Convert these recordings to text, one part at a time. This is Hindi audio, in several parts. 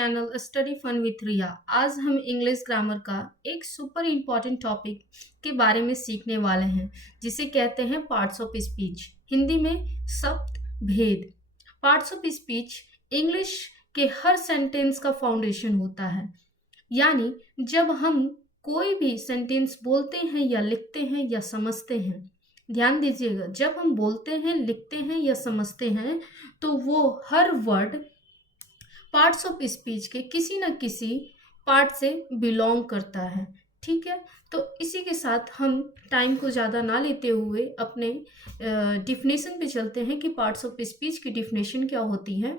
चैनल स्टडी फन विथ रिया। आज हम इंग्लिश ग्रामर का एक सुपर इम्पॉर्टेंट टॉपिक के बारे में सीखने वाले हैं, जिसे कहते हैं पार्ट्स ऑफ स्पीच, हिंदी में शब्द भेद। पार्ट्स ऑफ स्पीच इंग्लिश के हर सेंटेंस का फाउंडेशन होता है। यानी जब हम कोई भी सेंटेंस बोलते हैं या लिखते हैं या समझते हैं, ध्यान दीजिएगा, जब हम बोलते हैं, लिखते हैं या समझते हैं तो वो हर वर्ड पार्ट्स ऑफ स्पीच के किसी न किसी पार्ट से बिलोंग करता है। ठीक है, तो इसी के साथ हम टाइम को ज़्यादा ना लेते हुए अपने डिफिनेशन पे चलते हैं कि पार्ट्स ऑफ स्पीच की डिफिनेशन क्या होती है,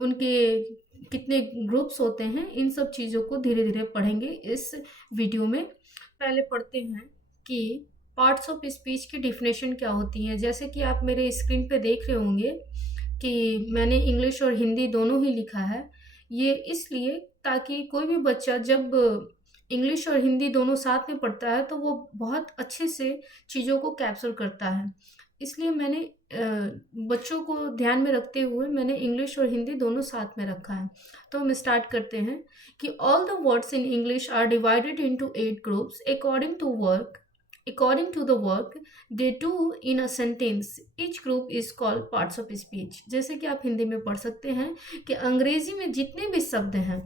उनके कितने ग्रुप्स होते हैं। इन सब चीज़ों को धीरे धीरे पढ़ेंगे इस वीडियो में। पहले पढ़ते हैं कि पार्ट्स ऑफ स्पीच की डिफिनेशन क्या होती है। जैसे कि आप मेरे स्क्रीन पे देख रहे होंगे कि मैंने इंग्लिश और हिंदी दोनों ही लिखा है। ये इसलिए ताकि कोई भी बच्चा जब इंग्लिश और हिंदी दोनों साथ में पढ़ता है तो वो बहुत अच्छे से चीज़ों को कैप्चर करता है। इसलिए मैंने बच्चों को ध्यान में रखते हुए मैंने इंग्लिश और हिंदी दोनों साथ में रखा है। तो हम स्टार्ट करते हैं कि all the words in English are divided into 8 groups according to the work they do in a sentence. Each group is called parts of speech. जैसे कि आप हिंदी में पढ़ सकते हैं कि अंग्रेजी में जितने भी शब्द हैं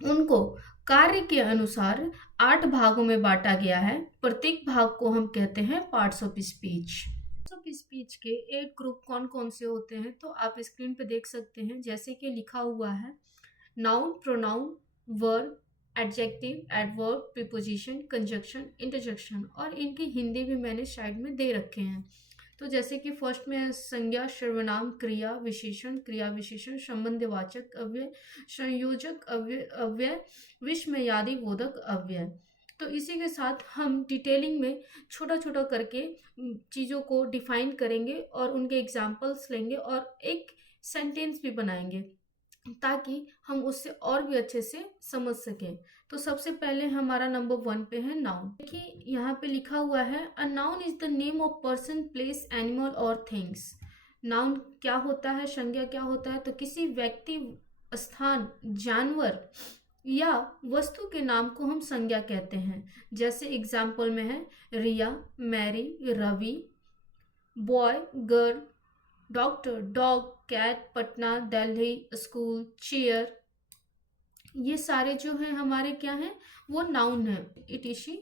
उनको कार्य के अनुसार 8 भागों में बांटा गया है। प्रत्येक भाग को हम कहते हैं parts of speech. Parts of speech के 8 ग्रुप कौन कौन से होते हैं तो आप स्क्रीन पे देख सकते हैं। जैसे कि लिखा हुआ है noun, pronoun, verb, adjective, adverb, preposition, conjunction, interjection, और इनकी हिंदी भी मैंने साइड में दे रखे हैं। तो जैसे कि फर्स्ट में संज्ञा, सर्वनाम, क्रिया विशेषण, संबंधवाचक अव्यय, संयोजक अव्यय, विस्मयादि बोधक अव्यय। तो इसी के साथ हम डिटेलिंग में छोटा छोटा करके चीज़ों को डिफाइन करेंगे और उनके एग्जाम्पल्स लेंगे और एक सेंटेंस भी बनाएंगे ताकि हम उससे और भी अच्छे से समझ सकें। तो सबसे पहले हमारा नंबर 1 पे है नाउन। देखिए यहाँ पे लिखा हुआ है a noun is the name of person, place, animal और थिंग्स। नाउन क्या होता है, संज्ञा क्या होता है, तो किसी व्यक्ति, स्थान, जानवर या वस्तु के नाम को हम संज्ञा कहते हैं। जैसे एग्जाम्पल में है Riya, Mary, Ravi, boy, girl, doctor, dog, cat, Patna, Delhi, school, chair. ये सारे जो हैं हमारे क्या हैं, वो नाउन है। इटिशी।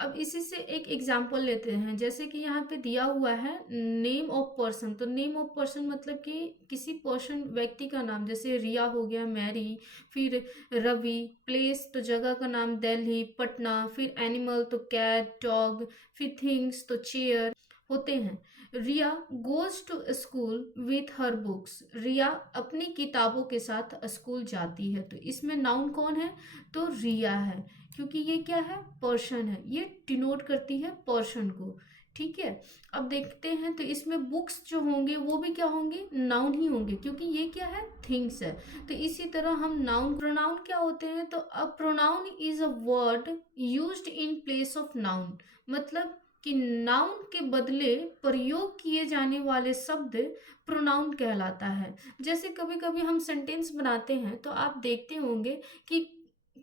अब इसी से एक एग्जाम्पल लेते हैं। जैसे कि यहाँ पे दिया हुआ है नेम ऑफ पर्सन। तो नेम ऑफ पर्सन मतलब कि किसी पर्सन, व्यक्ति का नाम। जैसे रिया हो गया, मैरी, फिर रवि, प्लेस तो जगह का नाम दिल्ली, पटना, फिर एनिमल तो कैट, डॉग, फिर थिंग्स तो चेयर होते हैं। Riya goes to school with her books. Riya अपनी किताबों के साथ स्कूल जाती है। तो इसमें नाउन कौन है, तो रिया है, क्योंकि ये क्या है, पर्सन है। ये डिनोट करती है पर्सन को। ठीक है, अब देखते हैं तो इसमें बुक्स जो होंगे वो भी क्या होंगे, नाउन ही होंगे, क्योंकि ये क्या है, थिंग्स है। तो इसी तरह हम नाउन, प्रोनाउन क्या होते हैं, तो a pronoun is a word used in place of noun. मतलब कि नाउन के बदले प्रयोग किए जाने वाले शब्द प्रोनाउन कहलाता है। जैसे कभी कभी हम सेंटेंस बनाते हैं तो आप देखते होंगे कि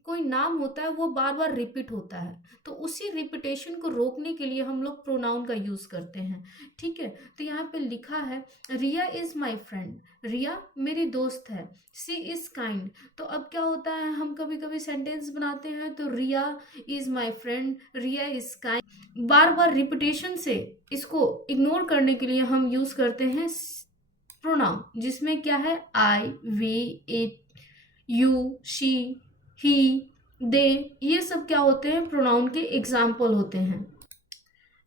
कोई नाम होता है वो बार बार रिपीट होता है, तो उसी रिपीटेशन को रोकने के लिए हम लोग प्रोनाउन का यूज करते हैं। ठीक है, तो यहाँ पे लिखा है रिया इज माई फ्रेंड। रिया मेरी दोस्त है। सी इज काइंड। तो अब क्या होता है, हम कभी कभी सेंटेंस बनाते हैं तो Riya is my friend, Riya is kind, बार बार रिपीटेशन से इसको इग्नोर करने के लिए हम यूज करते हैं प्रोनाउन, जिसमें क्या है आई, वी, इट, यू, शी, ही, दे, ये सब क्या होते हैं, प्रोनाउन के एग्जाम्पल होते हैं।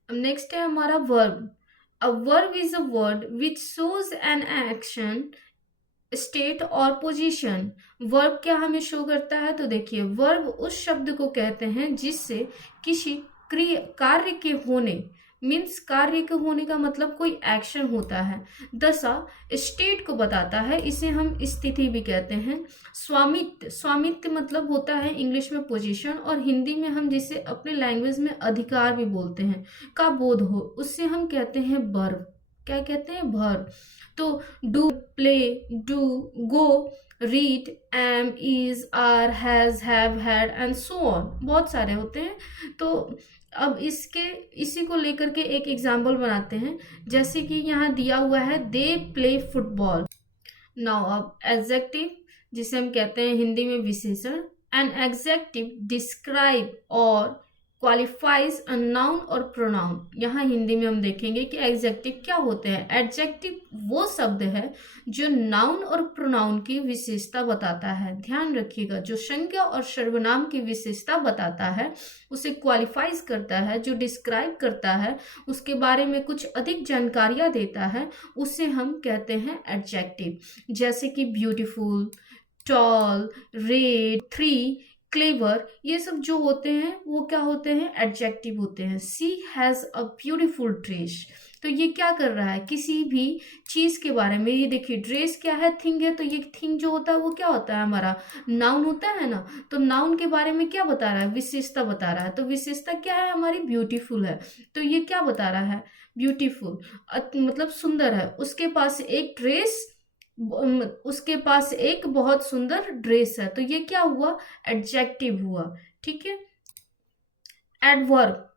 अब नेक्स्ट है हमारा verb. A verb is a word which shows an action, state और पोजीशन। वर्ब क्या हमें शो करता है, तो देखिए वर्ब उस शब्द को कहते हैं जिससे किसी कार्य के होने, मीन्स कार्य के होने का मतलब कोई एक्शन होता है। दशा स्टेट को बताता है, इसे हम स्थिति भी कहते हैं। स्वामित्व, स्वामित्व मतलब होता है इंग्लिश में पोजीशन, और हिंदी में हम जिसे अपने लैंग्वेज में अधिकार भी बोलते हैं, का बोध हो, उससे हम कहते हैं वर्ब। क्या कहते हैं, वर्ब। तो do, play, do, go, read, am, is, are, has, have, had and so on, बहुत सारे होते हैं। तो अब इसी को लेकर के एक एग्जाम्पल बनाते हैं। जैसे कि यहाँ दिया हुआ है दे प्ले फुटबॉल। नाउ अब एडजेक्टिव, जिसे हम कहते हैं हिंदी में विशेषण। एन एडजेक्टिव डिस्क्राइब और क्वालिफाइज अ नाउन और प्रोनाउन। यहाँ हिंदी में हम देखेंगे कि एडजेक्टिव क्या होते हैं। एडजेक्टिव वो शब्द है जो नाउन और प्रोनाउन की विशेषता बताता है। ध्यान रखिएगा, जो संज्ञा और सर्वनाम की विशेषता बताता है, उसे क्वालिफाइज करता है, जो डिस्क्राइब करता है, उसके बारे में कुछ अधिक जानकारियां देता है, उसे हम कहते हैं एडजेक्टिव। जैसे कि beautiful, tall, red, three, clever, ये सब जो होते हैं वो क्या होते हैं, एडजेक्टिव होते हैं। सी हैज अ ब्यूटीफुल ड्रेस, तो ये क्या कर रहा है, किसी भी चीज के बारे में। ये देखिए ड्रेस क्या है, थिंग है, तो ये थिंग जो होता है वो क्या होता है, हमारा नाउन होता है ना। तो नाउन के बारे में क्या बता रहा है, विशेषता बता रहा है। तो विशेषता क्या है हमारी, ब्यूटीफुल है। तो ये क्या बता रहा है, ब्यूटीफुल, मतलब सुंदर है। उसके पास एक बहुत सुंदर ड्रेस है, तो ये क्या हुआ, एडजेक्टिव हुआ। ठीक है। एडवर्ब,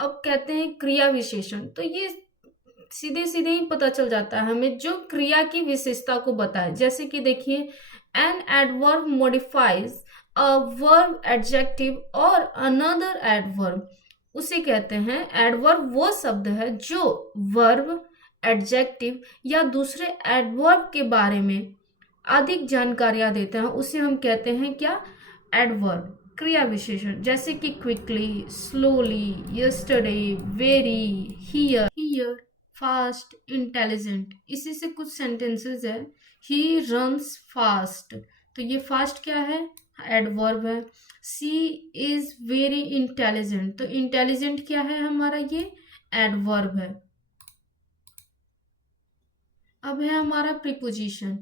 अब कहते हैं क्रिया विशेषण। तो ये सीधे सीधे ही पता चल जाता है हमें, जो क्रिया की विशेषता को बताए। जैसे कि देखिए, an adverb modifies a verb, adjective और अनदर एडवर्ब, उसे कहते हैं एडवर्ब। वो शब्द है जो वर्ब, एडजेक्टिव या दूसरे एडवर्ब के बारे में अधिक जानकारियां देते हैं, उसे हम कहते हैं क्या, एडवर्ब, क्रिया विशेषण। जैसे कि quickly, slowly, yesterday, very, here, fast, intelligent. इसी से कुछ सेंटेंसेस है। ही रन्स फास्ट, तो ये फास्ट क्या है, एडवर्ब है। सी इज वेरी इंटेलिजेंट, तो इंटेलिजेंट क्या है हमारा, ये एडवर्ब है। अब है हमारा preposition.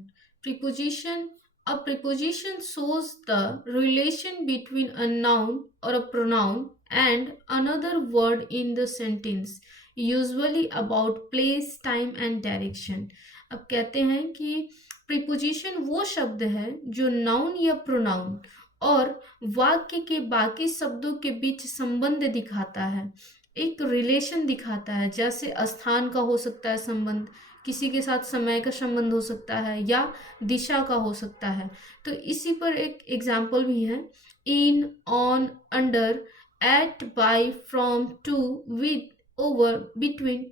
Preposition, a preposition shows the relation between a noun or a pronoun and another word in the sentence, usually about place, time and direction। अब कहते हैं कि प्रीपोजिशन वो शब्द है जो नाउन या प्रोनाउन और वाक्य के बाकी शब्दों के बीच संबंध दिखाता है, एक रिलेशन दिखाता है। जैसे स्थान का हो सकता है संबंध, किसी के साथ समय का संबंध हो सकता है, या दिशा का हो सकता है। तो इसी पर एक एग्जाम्पल भी है, in, on, under, at, by, from, to, with, over, between,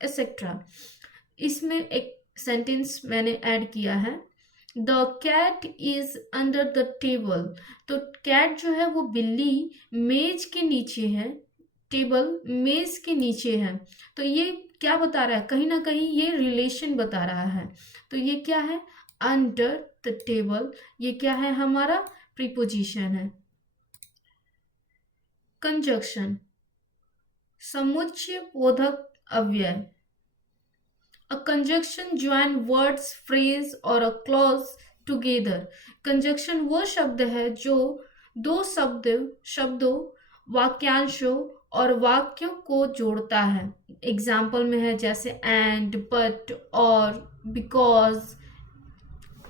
etcetera. इसमें एक सेंटेंस मैंने ऐड किया है, the cat is under the table. तो कैट जो है वो बिल्ली मेज के नीचे है, टेबल मेज के नीचे है। तो ये क्या बता रहा है, कहीं ना कहीं ये रिलेशन बता रहा है। तो ये क्या है, अंडर द टेबल, ये क्या है हमारा, प्रीपोजिशन है। कंजक्शन, समुच्चय बोधक अव्यय। A conjunction join words, phrase और a clause together। कंजक्शन वो शब्द है जो दो शब्दों, वाक्यांशों और वाक्यों को जोड़ता है। एग्जाम्पल में है जैसे एंड, बट, और, बिकॉज,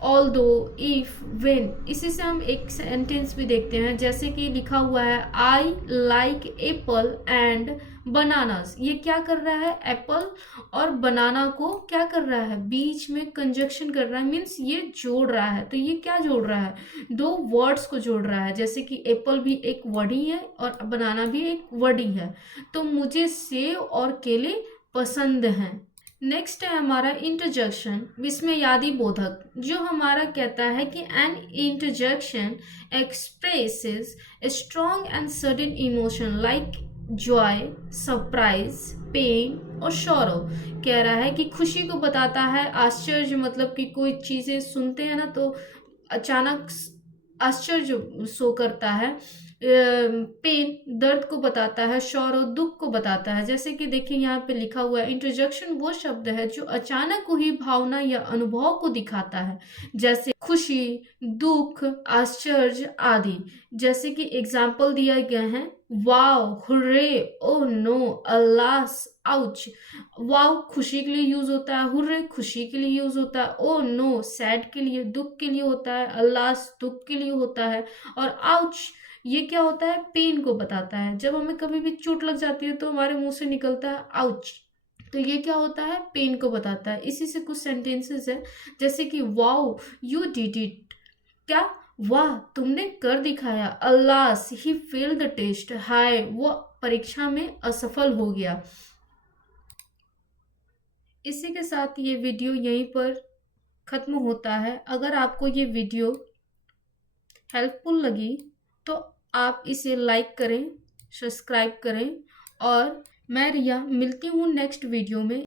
ऑल्दो, इफ, व्हेन। इसी से हम एक सेंटेंस भी देखते हैं, जैसे कि लिखा हुआ है I like Apple and bananas. ये क्या कर रहा है, एप्पल और बनाना को क्या कर रहा है, बीच में कंजक्शन कर रहा है, मीन्स ये जोड़ रहा है। तो ये क्या जोड़ रहा है, दो वर्ड्स को जोड़ रहा है। जैसे कि एप्पल भी एक वर्ड ही है और बनाना भी एक वर्ड ही है। तो मुझे सेब और केले पसंद हैं। नेक्स्ट है हमारा इंटरजेक्शन, विस्मयादि बोधक, जो हमारा कहता है कि an interjection expresses strong and sudden emotion like joy, surprise, pain और सॉरो। कह रहा है कि खुशी को बताता है, आश्चर्य मतलब कि कोई चीज़ें सुनते हैं ना तो अचानक आश्चर्य शो करता है, पेन दर्द को बताता है, सौरो दुख को बताता है। जैसे कि देखिए यहाँ पे लिखा हुआ है, इंटरजेक्शन वो शब्द है जो अचानक हुई भावना या अनुभव को दिखाता है, जैसे खुशी, दुख, आश्चर्य आदि। जैसे कि एग्जाम्पल दिया गया है, wow, hurray, oh no, अल्लास, ouch. Wow खुशी के लिए यूज होता है, हुर्रे खुशी के लिए यूज होता है, ओ नो सैड के लिए, दुख के लिए होता है, अल्लास दुख के लिए होता है, और आउच ये क्या होता है, पेन को बताता है। जब हमें कभी भी चोट लग जाती है तो हमारे मुंह से निकलता है आउच, तो ये क्या होता है, पेन को बताता है। इसी से कुछ सेंटेंसेस है, जैसे कि वाओ यू डिड इट, क्या, वाह तुमने कर दिखाया, अल्लास ही फेल्ड द टेस्ट, हाय वो परीक्षा में असफल हो गया। इसी के साथ ये वीडियो यहीं पर खत्म होता है। अगर आपको ये वीडियो हेल्पफुल लगी तो आप इसे लाइक करें, सब्सक्राइब करें, और मैं रिया मिलती हूँ नेक्स्ट वीडियो में।